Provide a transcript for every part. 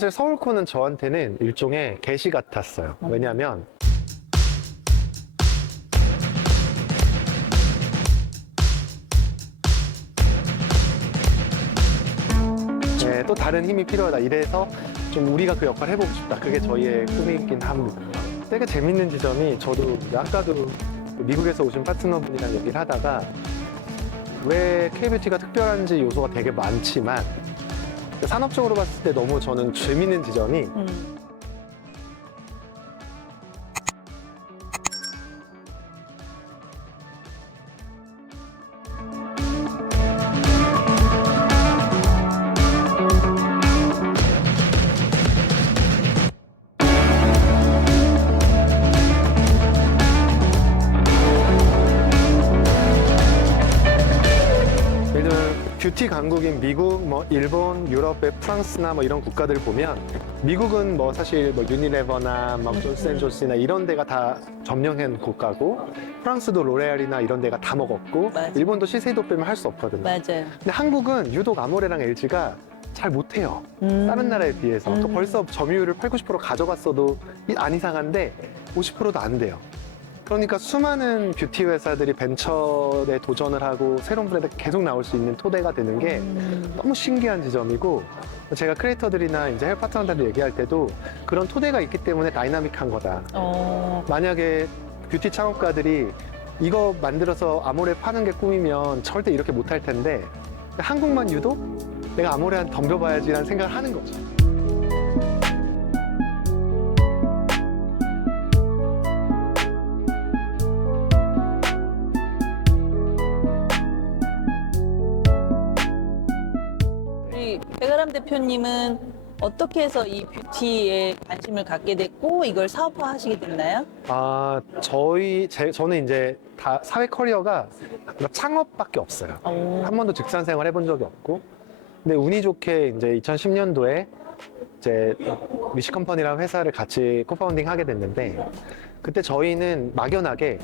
사실 서울코는 저한테는 일종의 계시 같았어요. 왜냐하면 네, 또 다른 힘이 필요하다. 이래서 좀 우리가 그 역할을 해보고 싶다. 그게 저희의 꿈이긴 합니다. 되게 재밌는 지점이 저도 아까도 미국에서 오신 파트너분이랑 얘기를 하다가 왜 K뷰티가 특별한지 요소가 되게 많지만 산업적으로 봤을 때 너무 저는 재밌는 지점이 예를 들면 뷰티 강국인 미국, 뭐 일본, 유럽의 프랑스나 뭐 이런 국가들을 보면 미국은 뭐 사실 뭐 유니레버나 막 존스앤존스나 이런 데가 다 점령한 국가고 프랑스도 로레알이나 이런 데가 다 먹었고 맞아. 일본도 시세이도 빼면 할 수 없거든요. 맞아요. 근데 한국은 유독 아모레랑 LG가 잘 못해요. 다른 나라에 비해서. 또 벌써 점유율을 8, 90% 가져갔어도 안 이상한데 50%도 안 돼요. 그러니까 수많은 뷰티 회사들이 벤처에 도전을 하고 새로운 브랜드가 계속 나올 수 있는 토대가 되는 게 너무 신기한 지점이고 제가 크리에이터들이나 이제 해외 파트너들한테 얘기할 때도 그런 토대가 있기 때문에 다이나믹한 거다. 만약에 뷰티 창업가들이 이거 만들어서 아모레 파는 게 꿈이면 절대 이렇게 못할 텐데 한국만 유독 내가 아모레한테 덤벼봐야지라는 생각을 하는 거죠. 우리 백아람 대표님은 어떻게 해서 이 뷰티에 관심을 갖게 됐고 이걸 사업화하시게 됐나요? 저는 이제 다 사회 커리어가 창업밖에 없어요. 한 번도 직장 생활 해본 적이 없고, 근데 운이 좋게 이제 2010년도에 이제 위시컴퍼니라는 회사를 같이 코파운딩 하게 됐는데, 그때 저희는 막연하게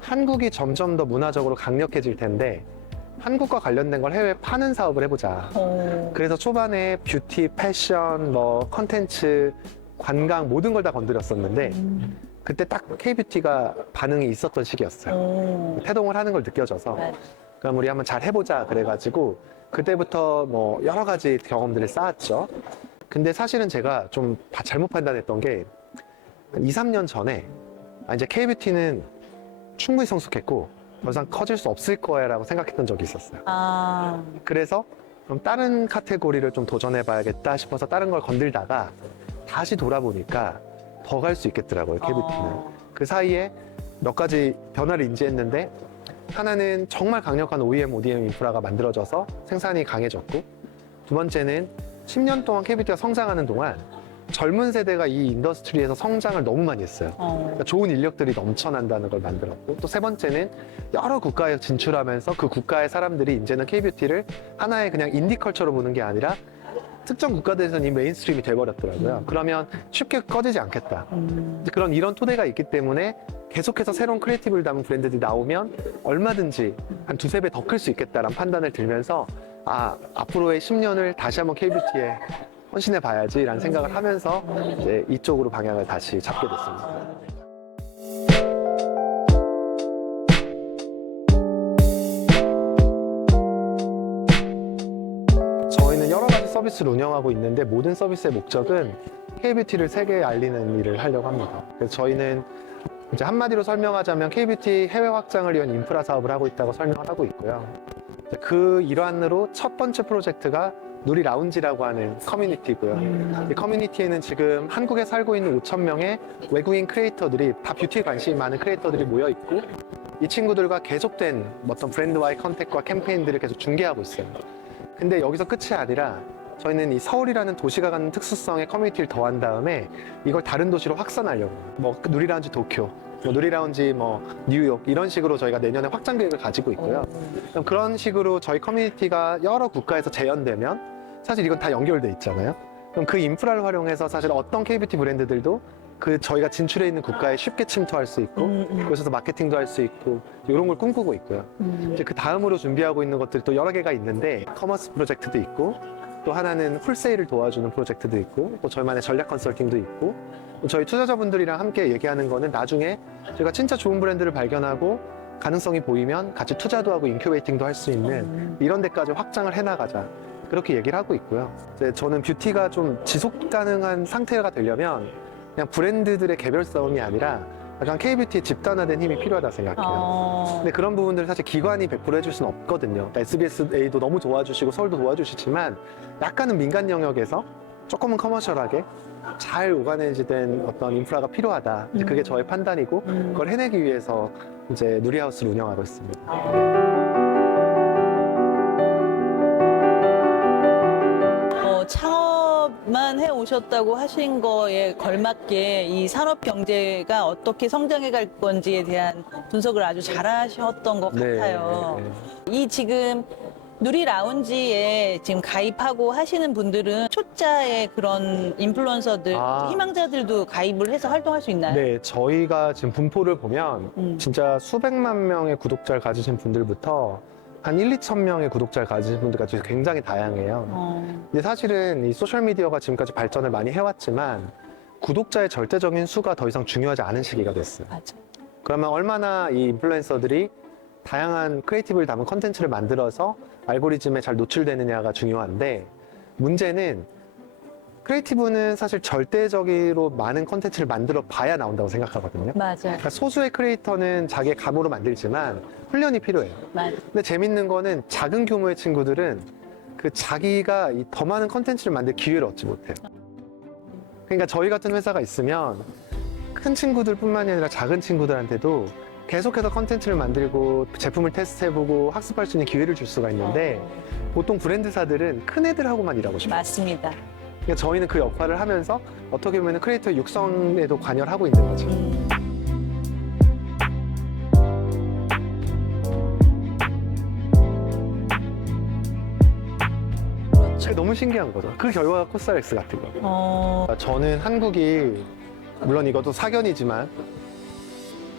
한국이 점점 더 문화적으로 강력해질 텐데, 한국과 관련된 걸 해외에 파는 사업을 해보자. 그래서 초반에 뷰티, 패션, 뭐 컨텐츠, 관광 모든 걸 다 건드렸었는데 그때 딱 K뷰티가 반응이 있었던 시기였어요. 태동을 하는 걸 느껴져서 그럼 우리 한번 잘 해보자 그래가지고 그때부터 뭐 여러 가지 경험들을 쌓았죠. 근데 사실은 제가 좀 잘못 판단했던 게 2, 3년 전에 이제 K뷰티는 충분히 성숙했고 더 이상 커질 수 없을 거야라고 생각했던 적이 있었어요. 그래서 그럼 다른 카테고리를 좀 도전해봐야겠다 싶어서 다른 걸 건들다가 다시 돌아보니까 더 갈 수 있겠더라고요, K뷰티는. 그 사이에 몇 가지 변화를 인지했는데 하나는 정말 강력한 OEM, ODM 인프라가 만들어져서 생산이 강해졌고 두 번째는 10년 동안 K뷰티가 성장하는 동안 젊은 세대가 이 인더스트리에서 성장을 너무 많이 했어요. 그러니까 좋은 인력들이 넘쳐난다는 걸 만들었고 또 세 번째는 여러 국가에 진출하면서 그 국가의 사람들이 이제는 K뷰티를 하나의 그냥 인디컬처로 보는 게 아니라 특정 국가들에서는 이 메인스트림이 돼버렸더라고요. 그러면 쉽게 꺼지지 않겠다. 이런 토대가 있기 때문에 계속해서 새로운 크리에이티브를 담은 브랜드들이 나오면 얼마든지 한 두세 배 더 클 수 있겠다라는 판단을 들면서 앞으로의 10년을 다시 한번 K뷰티에 헌신해 봐야지라는 생각을 하면서 이제 이쪽으로 방향을 다시 잡게 됐습니다. 저희는 여러 가지 서비스를 운영하고 있는데 모든 서비스의 목적은 K뷰티를 세계에 알리는 일을 하려고 합니다. 그래서 저희는 이제 한마디로 설명하자면 K뷰티 해외 확장을 위한 인프라 사업을 하고 있다고 설명을 하고 있고요. 그 일환으로 첫 번째 프로젝트가 누리 라운지라고 하는 커뮤니티고요. 이 커뮤니티에는 지금 한국에 살고 있는 5,000명의 외국인 크리에이터들이 다 뷰티에 관심이 많은 크리에이터들이 모여 있고 이 친구들과 계속된 어떤 브랜드와의 컨택과 캠페인들을 계속 중개하고 있어요. 근데 여기서 끝이 아니라 저희는 이 서울이라는 도시가 갖는 특수성의 커뮤니티를 더한 다음에 이걸 다른 도시로 확산하려고 뭐 누리라운지 도쿄, 뭐 누리라운지 뭐 뉴욕 이런 식으로 저희가 내년에 확장 계획을 가지고 있고요. 그럼 그런 식으로 저희 커뮤니티가 여러 국가에서 재현되면 사실 이건 다 연결돼 있잖아요. 그럼 그 인프라를 활용해서 사실 어떤 K뷰티 브랜드들도 그 저희가 진출해 있는 국가에 쉽게 침투할 수 있고 그곳에서 마케팅도 할 수 있고 이런 걸 꿈꾸고 있고요. 이제 그 다음으로 준비하고 있는 것들이 또 여러 개가 있는데 커머스 프로젝트도 있고 또 하나는 홀세일을 도와주는 프로젝트도 있고, 또 저희만의 전략 컨설팅도 있고, 또 저희 투자자분들이랑 함께 얘기하는 거는 나중에 저희가 진짜 좋은 브랜드를 발견하고 가능성이 보이면 같이 투자도 하고 인큐베이팅도 할 수 있는 이런 데까지 확장을 해나가자. 그렇게 얘기를 하고 있고요. 이제 저는 뷰티가 좀 지속 가능한 상태가 되려면 그냥 브랜드들의 개별 싸움이 아니라 약간 K뷰티의 집단화된 힘이 필요하다 생각해요. 근데 그런 부분들을 사실 기관이 100% 해줄 수는 없거든요. SBSA도 너무 도와주시고 서울도 도와주시지만 약간은 민간 영역에서 조금은 커머셜하게 잘 오가네이즈된 어떤 인프라가 필요하다. 이제 그게 저의 판단이고 그걸 해내기 위해서 이제 누리하우스를 운영하고 있습니다. 창업만 해 오셨다고 하신 거에 걸맞게 이 산업 경제가 어떻게 성장해 갈 건지에 대한 분석을 아주 잘하셨던 것 같아요. 이 지금 누리 라운지에 지금 가입하고 하시는 분들은 초짜의 그런 인플루언서들, 희망자들도 가입을 해서 활동할 수 있나요? 네, 저희가 지금 분포를 보면 진짜 수백만 명의 구독자를 가지신 분들부터 한 1, 2천 명의 구독자를 가지신 분들까지 굉장히 다양해요. 근데 사실은 이 소셜미디어가 지금까지 발전을 많이 해왔지만 구독자의 절대적인 수가 더 이상 중요하지 않은 시기가 됐어요. 맞아. 그러면 얼마나 이 인플루엔서들이 다양한 크리에이티브를 담은 컨텐츠를 만들어서 알고리즘에 잘 노출되느냐가 중요한데 문제는 크리에이티브는 사실 절대적으로 많은 컨텐츠를 만들어 봐야 나온다고 생각하거든요. 맞아요. 그러니까 소수의 크리에이터는 자기의 감으로 만들지만 훈련이 필요해요. 맞아요. 근데 재밌는 거는 작은 규모의 친구들은 그 자기가 이 더 많은 컨텐츠를 만들 기회를 얻지 못해요. 그러니까 저희 같은 회사가 있으면 큰 친구들뿐만이 아니라 작은 친구들한테도 계속해서 컨텐츠를 만들고 제품을 테스트해보고 학습할 수 있는 기회를 줄 수가 있는데 보통 브랜드사들은 큰 애들하고만 일하고 싶어요. 맞습니다. 그러니까 저희는 그 역할을 하면서 어떻게 보면 크리에이터 육성에도 관여를 하고 있는 거죠. 그게 너무 신기한 거죠. 그 결과가 코스알엑스 같은 거. 저는 한국이 물론 이것도 사견이지만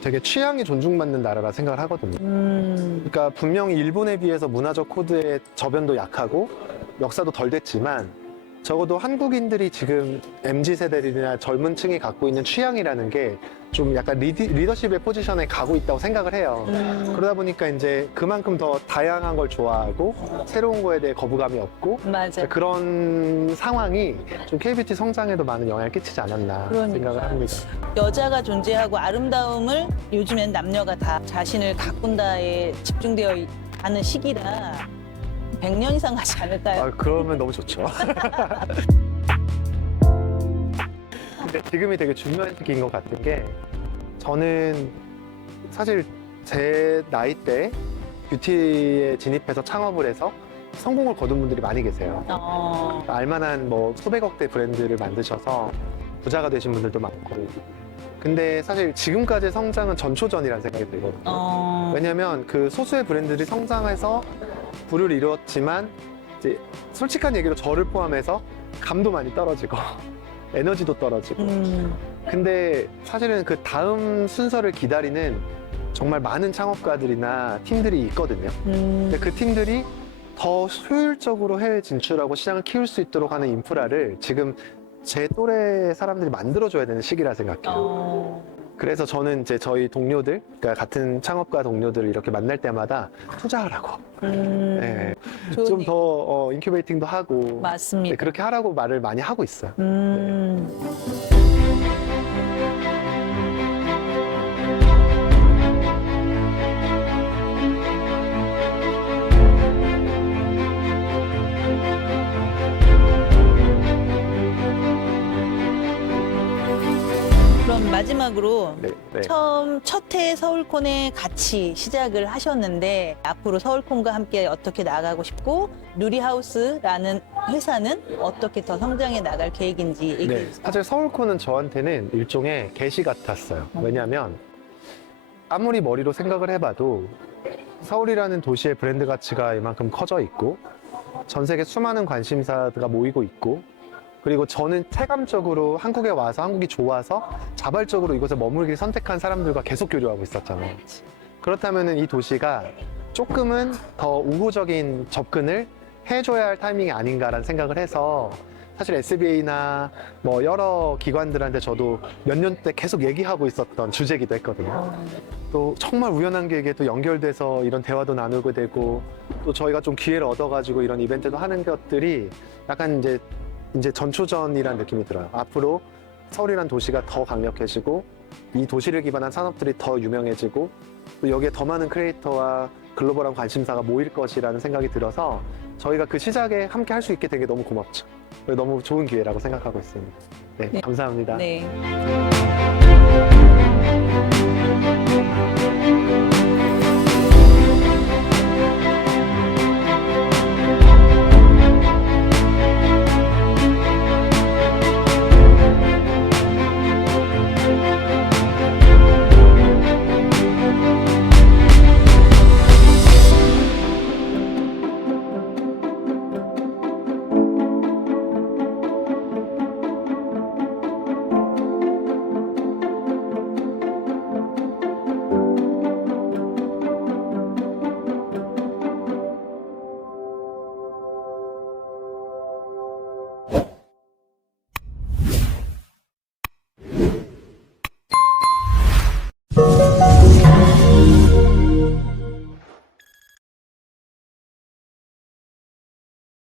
되게 취향이 존중받는 나라라 생각을 하거든요. 그러니까 분명히 일본에 비해서 문화적 코드의 저변도 약하고 역사도 덜 됐지만 적어도 한국인들이 지금 MZ세대들이나 젊은 층이 갖고 있는 취향이라는 게 좀 약간 리더십의 포지션에 가고 있다고 생각을 해요. 그러다 보니까 이제 그만큼 더 다양한 걸 좋아하고 새로운 거에 대해 거부감이 없고 맞아요. 그런 상황이 좀 K뷰티 성장에도 많은 영향을 끼치지 않았나 생각을 합니다. 여자가 존재하고 아름다움을 요즘엔 남녀가 다 자신을 가꾼다에 집중되어 가는 시기라 100년 이상 가지 않을까요? 아, 그러면 너무 좋죠. 근데 지금이 되게 중요한 시기인 것 같은 게 저는 사실 제 나이 때 뷰티에 진입해서 창업을 해서 성공을 거둔 분들이 많이 계세요. 알만한 뭐 수백억대 브랜드를 만드셔서 부자가 되신 분들도 많고. 근데 사실 지금까지의 성장은 전초전이라는 생각이 들거든요. 왜냐면 그 소수의 브랜드들이 성장해서 부를 이루었지만 이제 솔직한 얘기로 저를 포함해서 감도 많이 떨어지고 에너지도 떨어지고 근데 사실은 그 다음 순서를 기다리는 정말 많은 창업가들이나 팀들이 있거든요. 근데 그 팀들이 더 효율적으로 해외 진출하고 시장을 키울 수 있도록 하는 인프라를 지금 제 또래 사람들이 만들어줘야 되는 시기라 생각해요. 그래서 저는 이제 저희 동료들, 그러니까 같은 창업가 동료들을 이렇게 만날 때마다 투자하라고. 네. 좀 더 인큐베이팅도 하고. 맞습니다. 네, 그렇게 하라고 말을 많이 하고 있어요. 그럼 마지막으로 네. 첫 해 서울콘에 같이 시작을 하셨는데 앞으로 서울콘과 함께 어떻게 나가고 싶고 누리하우스라는 회사는 어떻게 더 성장해 나갈 계획인지 얘기해 네. 주세요. 사실 서울콘은 저한테는 일종의 계시 같았어요. 왜냐하면 아무리 머리로 생각을 해봐도 서울이라는 도시의 브랜드 가치가 이만큼 커져 있고 전 세계 수많은 관심사가 모이고 있고 그리고 저는 체감적으로 한국에 와서 한국이 좋아서 자발적으로 이곳에 머물기를 선택한 사람들과 계속 교류하고 있었잖아요. 그렇다면 이 도시가 조금은 더 우호적인 접근을 해줘야 할 타이밍이 아닌가라는 생각을 해서 사실 SBA나 뭐 여러 기관들한테 저도 몇 년 때 계속 얘기하고 있었던 주제기도 했거든요. 또 정말 우연한 계기에 또 연결돼서 이런 대화도 나누게 되고 또 저희가 좀 기회를 얻어가지고 이런 이벤트도 하는 것들이 약간 이제 전초전이라는 느낌이 들어요. 앞으로 서울이라는 도시가 더 강력해지고 이 도시를 기반한 산업들이 더 유명해지고 또 여기에 더 많은 크리에이터와 글로벌한 관심사가 모일 것이라는 생각이 들어서 저희가 그 시작에 함께 할 수 있게 되게 너무 고맙죠. 너무 좋은 기회라고 생각하고 있습니다. 네, 네. 감사합니다. 네.